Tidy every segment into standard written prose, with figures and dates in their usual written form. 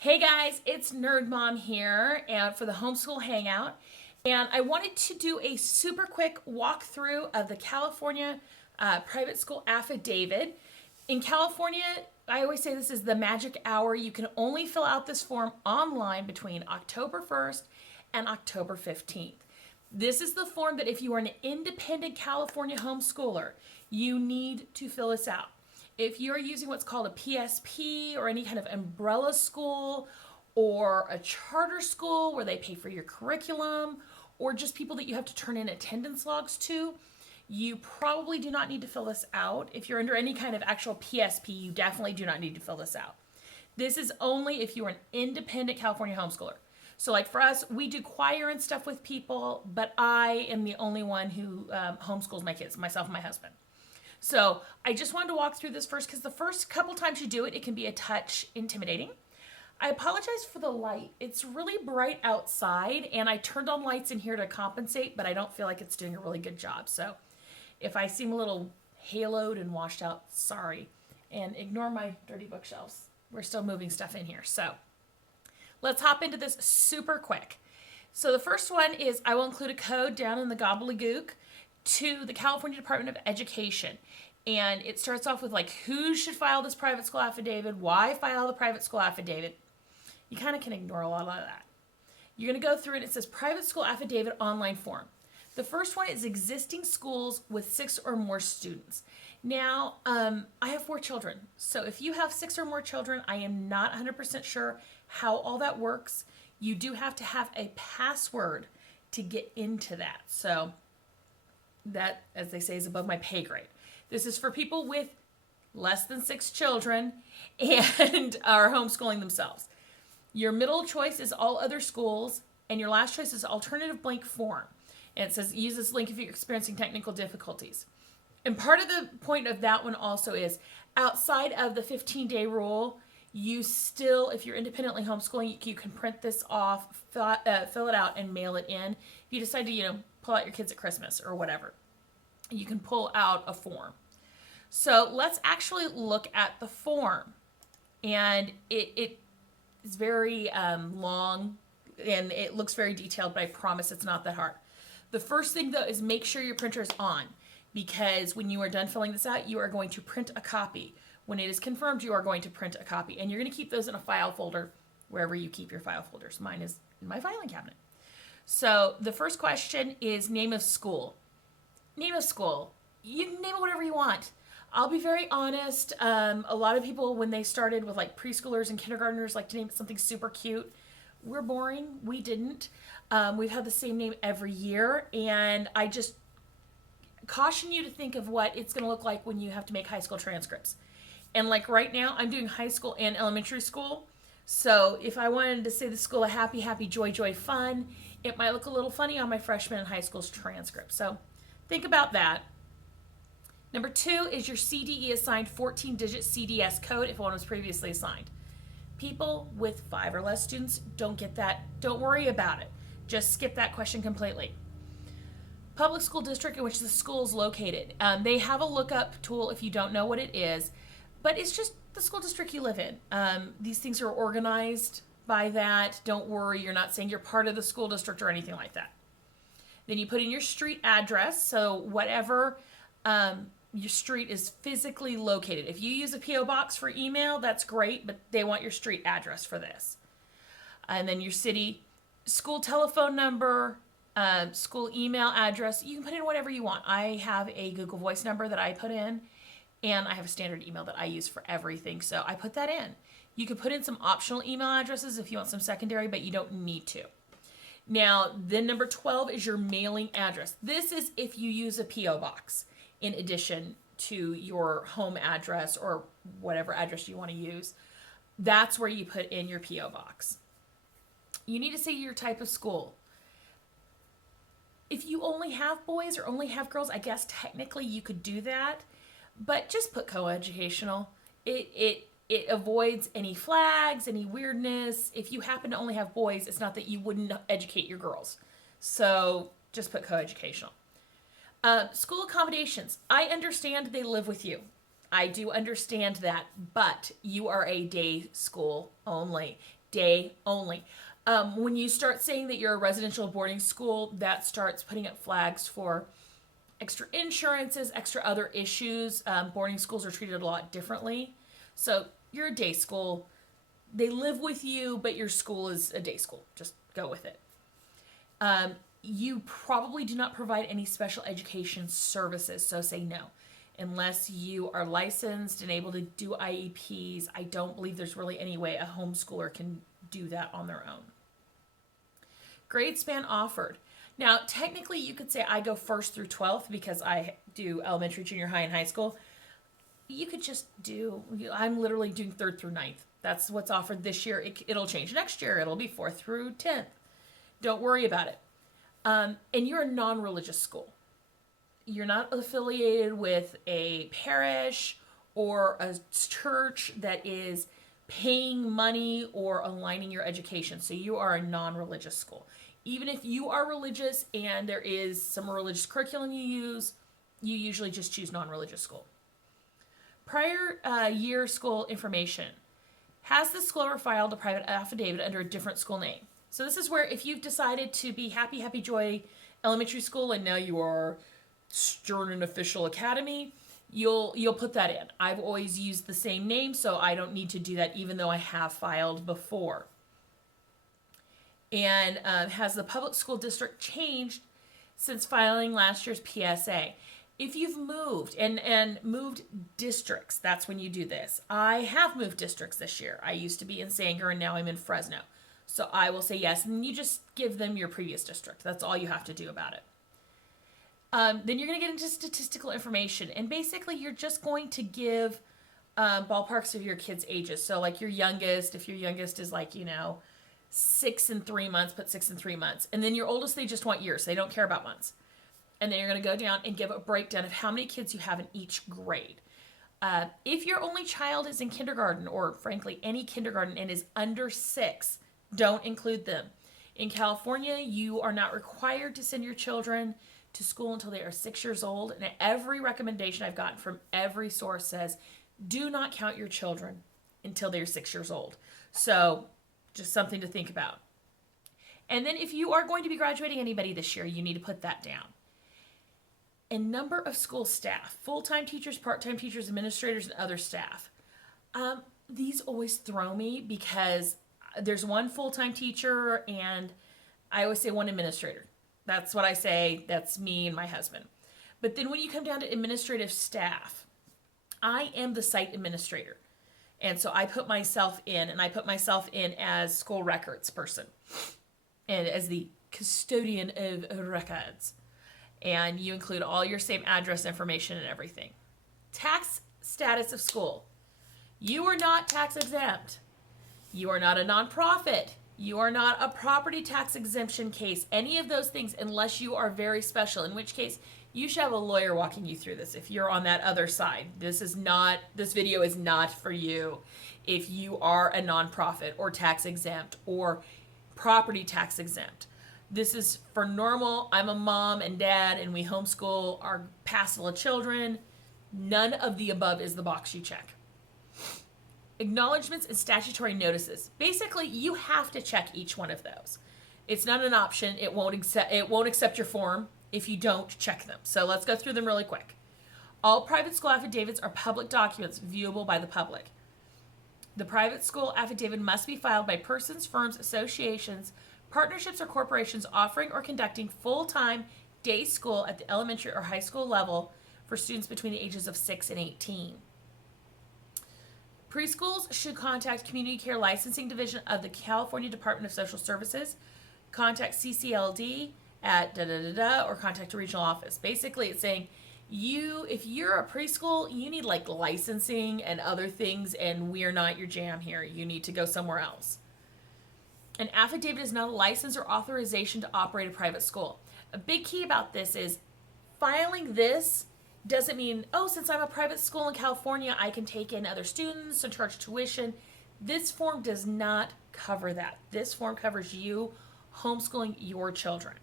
Hey guys, it's Nerd Mom here and for the Homeschool Hangout. And I wanted to do a super quick walkthrough of the California private school affidavit. In California, I always say this is the magic hour. You can only fill out this form online between October 1st and October 15th. This is the form that if you are an independent California homeschooler, you need to fill this out. If you're using what's called a PSP or any kind of umbrella school or a charter school where they pay for your curriculum or just people that you have to turn in attendance logs to, you probably do not need to fill this out. If you're under any kind of actual PSP, you definitely do not need to fill this out. This is only if you're an independent California homeschooler. So like for us, we do choir and stuff with people, but I am the only one who homeschools my kids, myself and my husband. So I just wanted to walk through this first because the first couple times you do it, it can be a touch intimidating. I apologize for the light. It's really bright outside and I turned on lights in here to compensate, but I don't feel like it's doing a really good job. So if I seem a little haloed and washed out, sorry. And ignore my dirty bookshelves. We're still moving stuff in here. So let's hop into this super quick. So the first one is I will include a code down in the gobbledygook to the California Department of Education. And it starts off with like who should file this private school affidavit, why file the private school affidavit. You kind of can ignore a lot of that. You're going to go through and it says private school affidavit online form. The first one is existing schools with 6 or more students. Now, I have 4 children. So if you have 6 or more children, I am not 100% sure how all that works. You do have to have a password to get into that. So that, as they say, is above my pay grade. This is for people with less than 6 children and are homeschooling themselves. Your middle choice is all other schools, and your last choice is alternative blank form. And it says use this link if you're experiencing technical difficulties. And part of the point of that one also is outside of the 15-day rule, you still, if you're independently homeschooling, you can print this off, fill it out, and mail it in. If you decide to, pull out your kids at Christmas or whatever, you can pull out a form. So let's actually look at the form. And it is very long and it looks very detailed, but I promise it's not that hard. The first thing though is make sure your printer is on, because when you are done filling this out, you are going to print a copy. When it is confirmed, you are going to print a copy, and you're going to keep those in a file folder wherever you keep your file folders. Mine is in my filing cabinet. So the first question is name of school. Name of school. You can name it whatever you want. I'll be very honest. A lot of people, when they started with like preschoolers and kindergartners, like to name it something super cute. We're boring. We didn't. We've had the same name every year, and I just caution you to think of what it's going to look like when you have to make high school transcripts. And like right now, I'm doing high school and elementary school. So if I wanted to say the school of happy, happy, joy, joy, fun, it might look a little funny on my freshman and high school's transcript. So think about that. Number 2 is your CDE assigned 14-digit CDS code if one was previously assigned. People with 5 or less students don't get that. Don't worry about it. Just skip that question completely. Public school district in which the school is located. They have a lookup tool if you don't know what it is, but it's just the school district you live in. These things are organized by that. Don't worry, you're not saying you're part of the school district or anything like that. Then you put in your street address, so whatever your street is physically located. If you use a P.O. box for email, that's great, but they want your street address for this. And then your city, school telephone number, school email address. You can put in whatever you want. I have a Google Voice number that I put in, and I have a standard email that I use for everything, so I put that in. You could put in some optional email addresses if you want some secondary, but you don't need to. Now, then number 12 is your mailing address. This is if you use a P.O. box in addition to your home address or whatever address you want to use. That's where you put in your P.O. box. You need to say your type of school. If you only have boys or only have girls, I guess technically you could do that, but just put coeducational. It avoids any flags, any weirdness. If you happen to only have boys, it's not that you wouldn't educate your girls. So just put coeducational. School accommodations. I understand they live with you. I do understand that, but you are a day school only. day only. When you start saying that you're a residential boarding school, that starts putting up flags for extra insurances, extra other issues. Boarding schools are treated a lot differently. So you're a day school. They live with you, but your school is a day school. Just go with it. You probably do not provide any special education services, so say no. Unless you are licensed and able to do IEPs, I don't believe there's really any way a homeschooler can do that on their own. Grade span offered. Now, technically, you could say I go 1st through 12th because I do elementary, junior high, and high school. You could just do, I'm literally doing 3rd through 9th. That's what's offered this year. It'll change next year. It'll be 4th through 10th. Don't worry about it. And you're a non-religious school. You're not affiliated with a parish or a church that is paying money or aligning your education. So you are a non-religious school. Even if you are religious and there is some religious curriculum you use, you usually just choose non-religious school. Prior year school information. Has the school ever filed a private affidavit under a different school name? So this is where if you've decided to be Happy Joy Elementary School and now you are Stern and Official Academy, you'll put that in. I've always used the same name, so I don't need to do that even though I have filed before. And has the public school district changed since filing last year's PSA? If you've moved and moved districts, that's when you do this. I have moved districts this year. I used to be in Sanger and now I'm in Fresno. So I will say yes, and you just give them your previous district. That's all you have to do about it. Then you're going to get into statistical information. And basically, you're just going to give ballparks of your kids' ages. So like your youngest, if your youngest is like, 6 and 3 months, put 6 and 3 months. And then your oldest, they just want years. They don't care about months. And then you're going to go down and give a breakdown of how many kids you have in each grade. If your only child is in kindergarten, or frankly, any kindergarten, and is under 6, don't include them. In California, you are not required to send your children to school until they are 6 years old. And every recommendation I've gotten from every source says, do not count your children until they're 6 years old. So just something to think about. And then if you are going to be graduating anybody this year, you need to put that down. And number of school staff, full-time teachers, part-time teachers, administrators, and other staff. These always throw me because there's one full-time teacher and I always say one administrator. That's what I say. That's me and my husband. But then when you come down to administrative staff, I am the site administrator. And so I put myself in, and I put myself in as school records person and as the custodian of records. And you include all your same address information and everything. Tax status of school. You are not tax exempt. You are not a nonprofit. You are not a property tax exemption case. Any of those things, unless you are very special, in which case you should have a lawyer walking you through this if you're on that other side. This video is not for you if you are a nonprofit or tax exempt or property tax exempt. This is for normal. I'm a mom and dad and we homeschool our past little children. None of the above is the box you check. Acknowledgements and statutory notices. Basically, you have to check each one of those. It's not an option. It won't accept your form if you don't check them. So let's go through them really quick. All private school affidavits are public documents viewable by the public. The private school affidavit must be filed by persons, firms, associations, partnerships, or corporations offering or conducting full-time day school at the elementary or high school level for students between the ages of 6 and 18. Preschools should contact Community Care Licensing Division of the California Department of Social Services, contact CCLD at or contact a regional office. Basically, it's saying if you're a preschool, you need like licensing and other things, and we're not your jam here. You need to go somewhere else. An affidavit is not a license or authorization to operate a private school. A big key about this is filing this doesn't mean, since I'm a private school in California, I can take in other students and charge tuition. This form does not cover that. This form covers you homeschooling your children.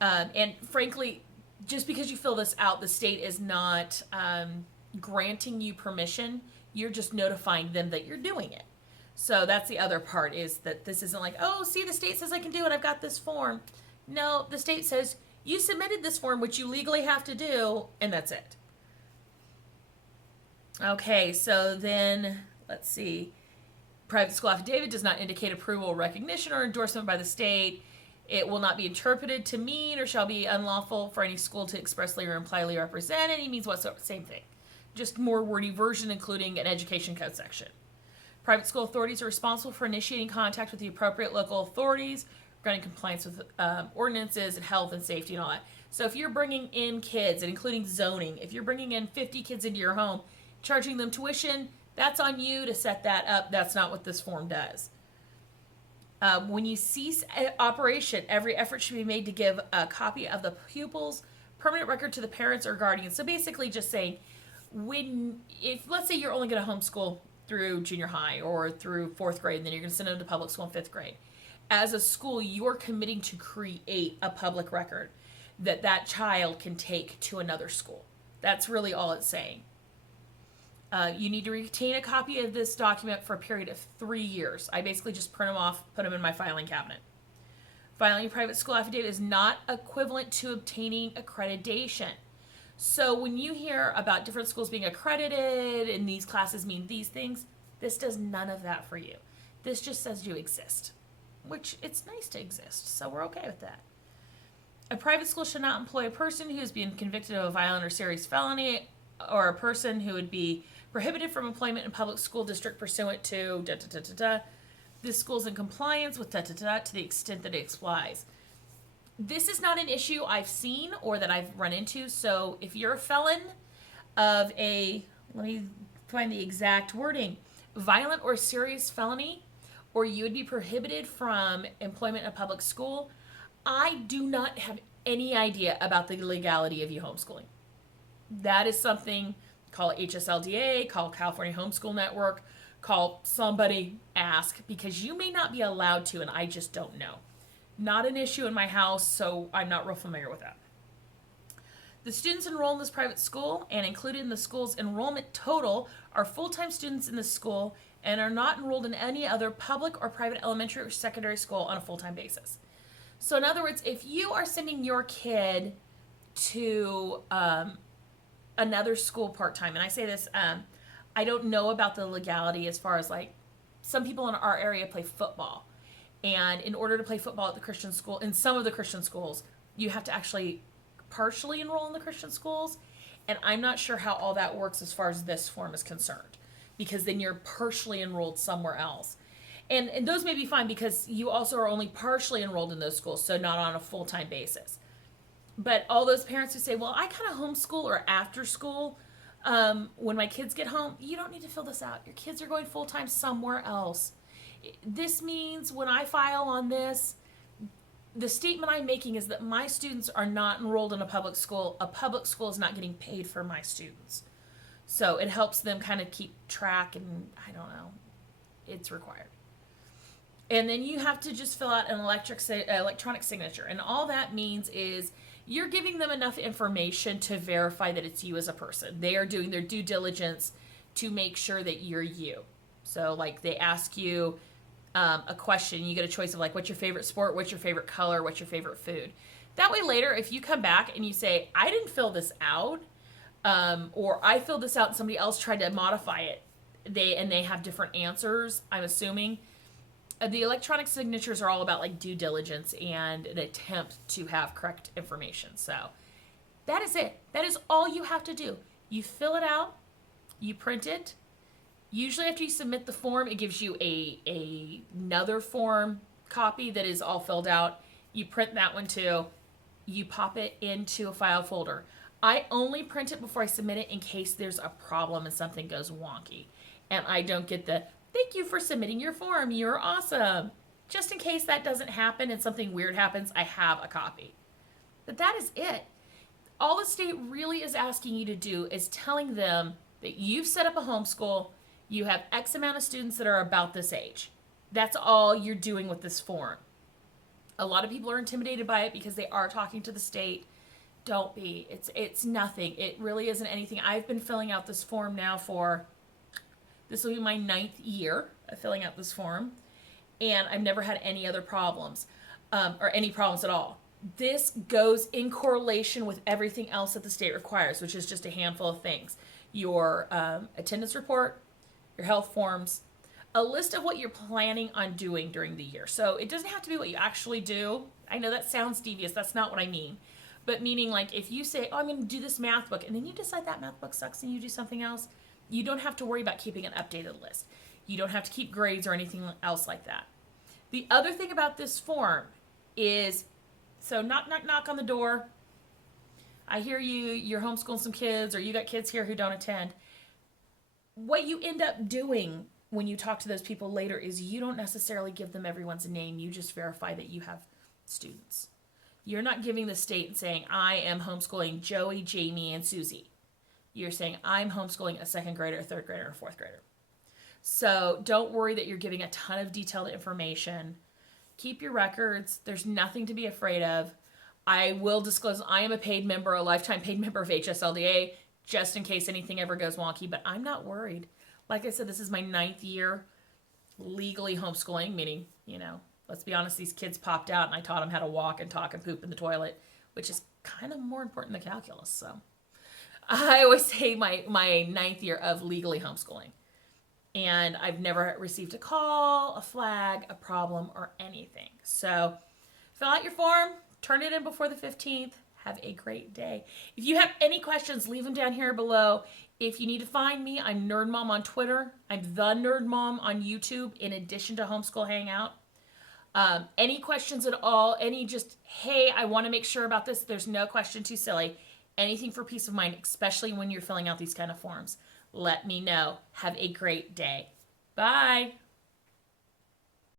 And frankly, just because you fill this out, the state is not granting you permission. You're just notifying them that you're doing it. So that's the other part, is that this isn't like, oh, see, the state says I can do it, I've got this form. No, the state says you submitted this form, which you legally have to do, and that's it. Okay, so then let's see. Private school affidavit does not indicate approval, recognition, or endorsement by the state. It will not be interpreted to mean or shall be unlawful for any school to expressly or impliedly represent any means whatsoever. Same thing. Just more wordy version, including an education code section. Private school authorities are responsible for initiating contact with the appropriate local authorities regarding compliance with ordinances and health and safety and all that. So if you're bringing in kids, and including zoning, if you're bringing in 50 kids into your home, charging them tuition, that's on you to set that up. That's not what this form does. When you cease operation, every effort should be made to give a copy of the pupil's permanent record to the parents or guardians. So basically just saying, if let's say you're only going to homeschool through junior high or through 4th grade, and then you're going to send them to public school in 5th grade. As a school, you're committing to create a public record that child can take to another school. That's really all it's saying. You need to retain a copy of this document for a period of 3 years. I basically just print them off, put them in my filing cabinet. Filing a private school affidavit is not equivalent to obtaining accreditation. So when you hear about different schools being accredited and these classes mean these things, this does none of that for you. This just says you exist, which it's nice to exist, so we're okay with that. A private school should not employ a person who has been convicted of a violent or serious felony, or a person who would be prohibited from employment in public school district pursuant to This school's in compliance with to the extent that it applies. This is not an issue I've seen or that I've run into. So if you're a felon of let me find the exact wording, violent or serious felony, or you would be prohibited from employment in a public school, I do not have any idea about the legality of you homeschooling. That is something, call HSLDA, call California Homeschool Network, call somebody, ask, because you may not be allowed to, and I just don't know. Not an issue in my house, so I'm not real familiar with that. The students enrolled in this private school and included in the school's enrollment total are full-time students in the school and are not enrolled in any other public or private elementary or secondary school on a full-time basis. So in other words, if you are sending your kid to another school part-time, and I say this, I don't know about the legality as far as like, some people in our area play football. And in order to play football at the Christian school, in some of the Christian schools, you have to actually partially enroll in the Christian schools. And I'm not sure how all that works as far as this form is concerned, because then you're partially enrolled somewhere else. And those may be fine because you also are only partially enrolled in those schools, so not on a full-time basis. But all those parents who say, well, I kind of homeschool or after school, when my kids get home, you don't need to fill this out. Your kids are going full-time somewhere else. This means when I file on this, the statement I'm making is that my students are not enrolled in a public school. A public school is not getting paid for my students. So it helps them kind of keep track, and I don't know, it's required. And then you have to just fill out an electronic signature. And all that means is you're giving them enough information to verify that it's you as a person. They are doing their due diligence to make sure that you're you. So like they ask you a question, you get a choice of like, what's your favorite sport, what's your favorite color, what's your favorite food. That way later, if you come back and you say, I didn't fill this out, or I filled this out and somebody else tried to modify it, they have different answers, I'm assuming. The electronic signatures are all about like due diligence and an attempt to have correct information. So that is it. That is all you have to do. You fill it out, you print it. Usually after you submit the form, it gives you another form copy that is all filled out. You print that one too. You pop it into a file folder. I only print it before I submit it in case there's a problem and something goes wonky. And I don't get the, thank you for submitting your form, you're awesome. Just in case that doesn't happen and something weird happens, I have a copy. But that is it. All the state really is asking you to do is telling them that you've set up a homeschool, you have X amount of students that are about this age. That's all you're doing with this form. A lot of people are intimidated by it because they are talking to the state. Don't be. It's nothing. It really isn't anything. I've been filling out this form now for, this will be my 9th year. filling out this form, and I've never had any other problems, or any problems at all. This goes in correlation with everything else that the state requires, which is just a handful of things. Your attendance report, your health forms, a list of what you're planning on doing during the year. So it doesn't have to be what you actually do. I know that sounds devious. That's not what I mean. But meaning, like, if you say, oh, I'm going to do this math book, and then you decide that math book sucks and you do something else, you don't have to worry about keeping an updated list. You don't have to keep grades or anything else like that. The other thing about this form is, so knock, knock, knock on the door. I hear you're homeschooling some kids, or you got kids here who don't attend. What you end up doing when you talk to those people later is you don't necessarily give them everyone's name. You just verify that you have students. You're not giving the state and saying, I am homeschooling Joey, Jamie, and Susie. You're saying, I'm homeschooling a second grader, a third grader, and a fourth grader. So don't worry that you're giving a ton of detailed information. Keep your records. There's nothing to be afraid of. I will disclose I am a paid member, a lifetime paid member of HSLDA, just in case anything ever goes wonky, but I'm not worried. Like I said, this is my 9th year legally homeschooling, meaning, let's be honest, these kids popped out and I taught them how to walk and talk and poop in the toilet, which is kind of more important than calculus. So I always say my 9th year of legally homeschooling. And I've never received a call, a flag, a problem, or anything. So fill out your form, turn it in before the 15th. Have a great day. If you have any questions, leave them down here below. If you need to find me, I'm Nerd Mom on Twitter. I'm The Nerd Mom on YouTube, in addition to Homeschool Hangout. Any questions at all, hey, I want to make sure about this. There's no question too silly. Anything for peace of mind, especially when you're filling out these kind of forms. Let me know. Have a great day. Bye.